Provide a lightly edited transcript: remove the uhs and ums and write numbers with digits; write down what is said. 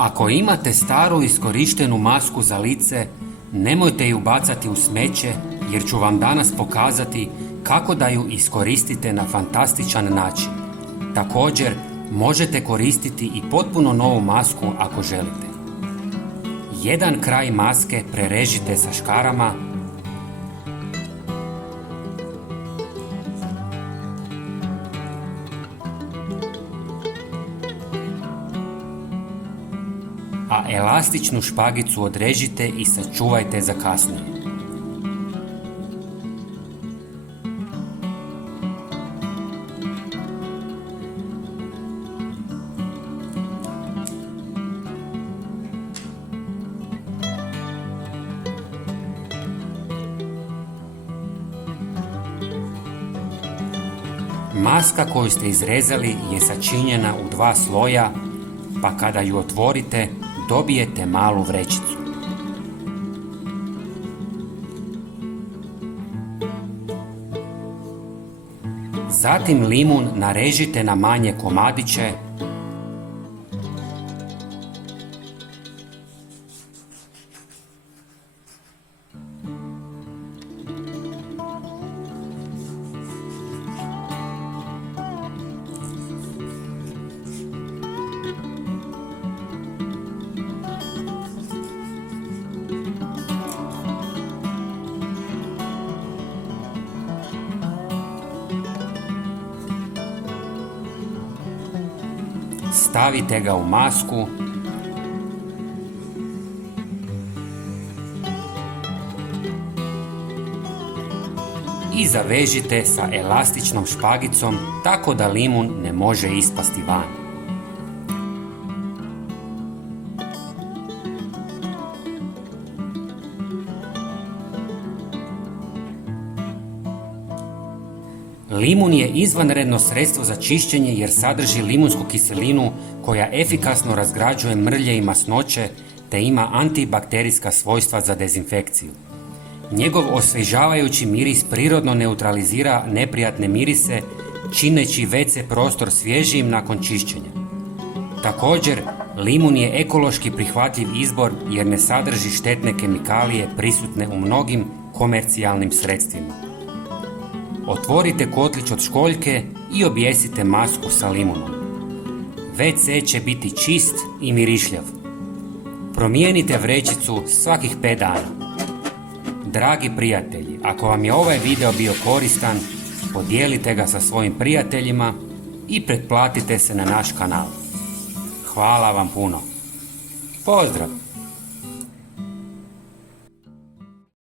Ako imate staru iskorištenu masku za lice, nemojte ju bacati u smeće jer ću vam danas pokazati kako da ju iskoristite na fantastičan način. Također, možete koristiti i potpuno novu masku ako želite. Jedan kraj maske prerežite sa škarama, a elastičnu špagicu odrežite i sačuvajte za kasnije. Maska koju ste izrezali je sačinjena u 2 sloja, pa kada ju otvorite, dobijete malu vrećicu. Zatim limun narežite na manje komadiće, stavite ga u masku i zavežite sa elastičnom špagicom tako da limun ne može ispasti van. Limun je izvanredno sredstvo za čišćenje jer sadrži limunsku kiselinu koja efikasno razgrađuje mrlje i masnoće te ima antibakterijska svojstva za dezinfekciju. Njegov osvježavajući miris prirodno neutralizira neprijatne mirise, čineći WC prostor svježijim nakon čišćenja. Također, limun je ekološki prihvatljiv izbor jer ne sadrži štetne kemikalije prisutne u mnogim komercijalnim sredstvima. Otvorite kotlić od školjke i objesite masku sa limunom. WC će biti čist i mirišljav. Promijenite vrećicu svakih 5 dana. Dragi prijatelji, ako vam je ovaj video bio koristan, podijelite ga sa svojim prijateljima i pretplatite se na naš kanal. Hvala vam puno. Pozdrav!